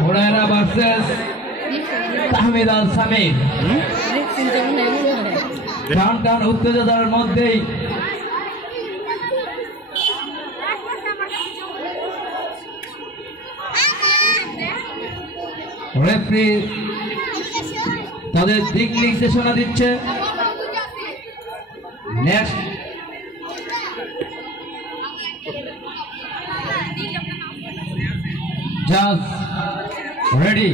Huraira versus Tahmid Al Samir. টান উত্তেজনার মধ্যেই রেফারি তাদের দিক নির্দেশনা দিচ্ছে। নেক্সট জাজ রেডি।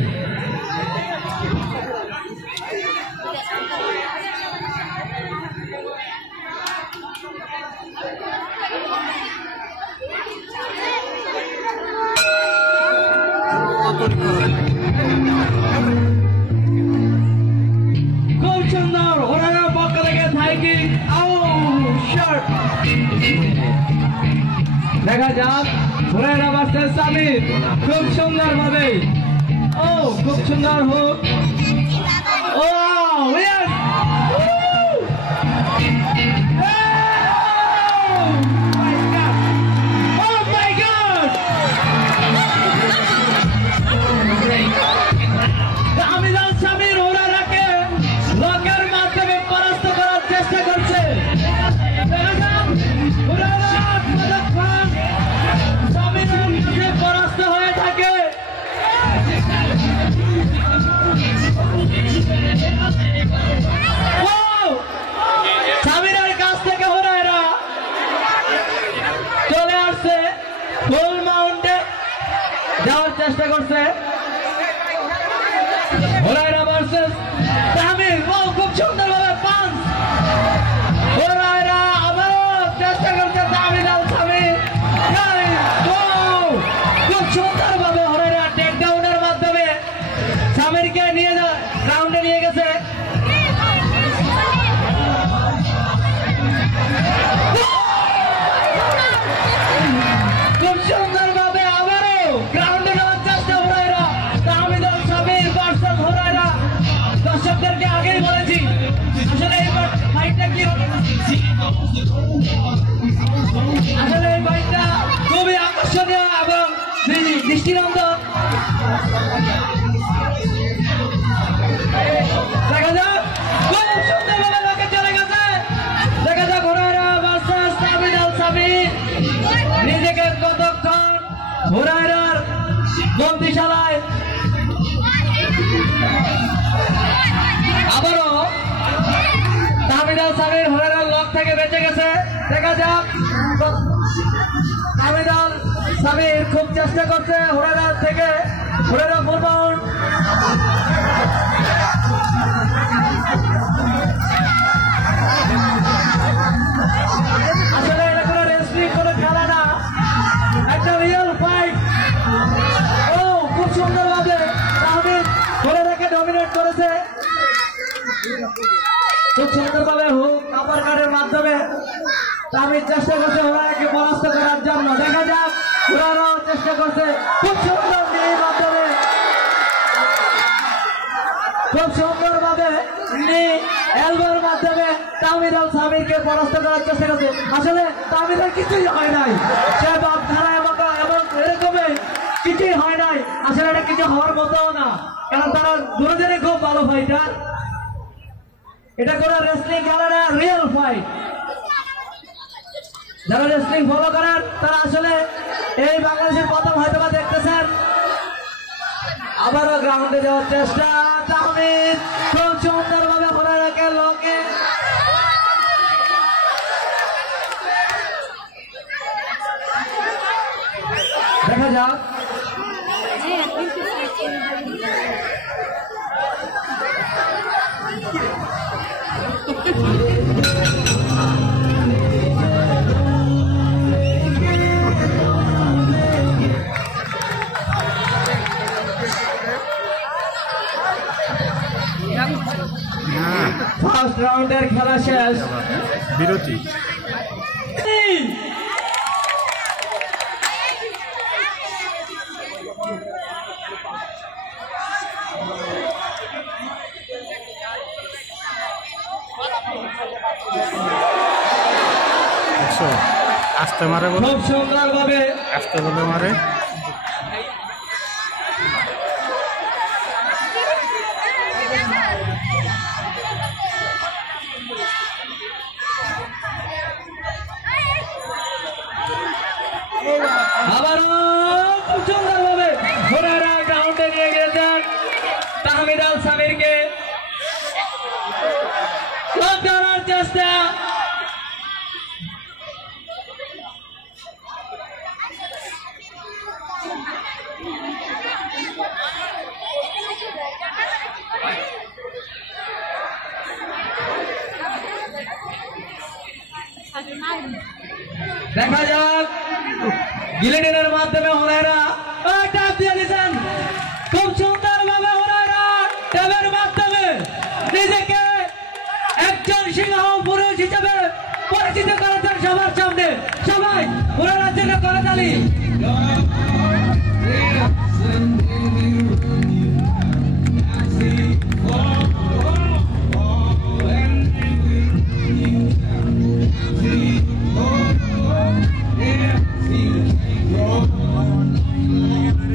খুব সুন্দর ওনার পক্ষ থেকে থাইকিং শট দেখা যাক হুরায়রা ভার্সেস সামির। খুব সুন্দর ভাবে খুব সুন্দর হোক। ফুল মাউন্টে যাওয়ার চেষ্টা করছে হুরায়রা ভার্সেস তাহমিদ। খুব সুন্দর ভাবে পাঞ্চ হুরায়রা আবারও চেষ্টা করছে তাহমিদ আল সামির। খুব সুন্দর ভাবে হুরায়রা টেক ডাউনের মাধ্যমে সামিরকে নিয়ে গ্রাউন্ডে নিয়ে গেছে। খুব সুন্দর ভাবে আবারও গ্রাউন্ডে নেওয়ার চেষ্টা হুরায়রা তাহমিদ আল সামির ভার্সেস হুরায়রা। দর্শকদেরকে আগেই বলেছি আসলে এই ফাইটটা কি আসলে এই ফাইটটা খুবই আকর্ষণীয় এবং দৃষ্টিনন্দন। দেখা যাক খুব সুন্দর ভাবে লোকে চলে গেছে। দেখা যাক হুরায়রা ভার্সেস তাহমিদ আল সামির নিজেকে কতক্ষণ হুরায়রার বন্দিশালায় আবারও তাহমিদ আল সামির হুরায়রার লক থেকে বেঁচে গেছে। দেখা যাক তাহমিদ আল সামির খুব চেষ্টা করছে হুরায়রার থেকে। হুরায়রা ফুল মাউন্ট আসলে এটা কোনো রেসলিং কোনো খেলা না, একটা রিয়েল ফাইট। খুব সুন্দর ভাবে তাহমিদ হুরায়রাকে ডমিনেট করেছে। খুব সুন্দর ভাবে হুক আপার কাটের মাধ্যমে তাহমিদ চেষ্টা করছে হুরায়রাকে পরাস্ত করার জন্য। দেখা যাক হুরায়রাও চেষ্টা করছে খুব সুন্দর মাধ্যমে খুব সুন্দর ভাবে এলবোর মাধ্যমে তাহমিদ আল সামিরকে পরাস্ত করার চেষ্টা করছে। আসলে তাহমিদের কিছুই হয় নাই, সে বাপধারা এবং এরকমই কিছুই হয় নাই। আসলে এটা কিছু হওয়ার মতো না, কারণ তারা দুজনে খুব ভালো ফাইটার। এটা কোনো রেসলিং খেলা না, রিয়েল ফাইট। যারা রেসলিং ফলো করেন তারা আসলে এই বাংলাদেশের প্রথম হয়তো বা দেখতেছেন। আবারও গ্রাউন্ডে যাওয়ার চেষ্টা তাহমিদ খুব সুন্দর ভাবে হুরায়রাকে ফার্স্ট রাউন্ডের খেলা শেষ। বিরতি। আস্তে মারে, খুব সুন্দর ভাবে আস্তে বলে মারে। আবারও খুব সুন্দর ভাবে ঘোড়ারা গ্রাউন্ডে নিয়ে গিয়েছেন তাহমিদ আল সামিরকে। করার চেষ্টা, দেখা যাক গিলেটিনের মাধ্যমে হুরায়রা ট্যাপ দিয়ে দিয়েছেন। খুব সুন্দর ভাবে হুরায়রা ট্যাপের মাধ্যমে নিজেকে একজন সিংহ পুরুষ হিসেবে পরিচিত করেছেন সবার সামনে। সবাই হুরায়রার জন্য করতালি।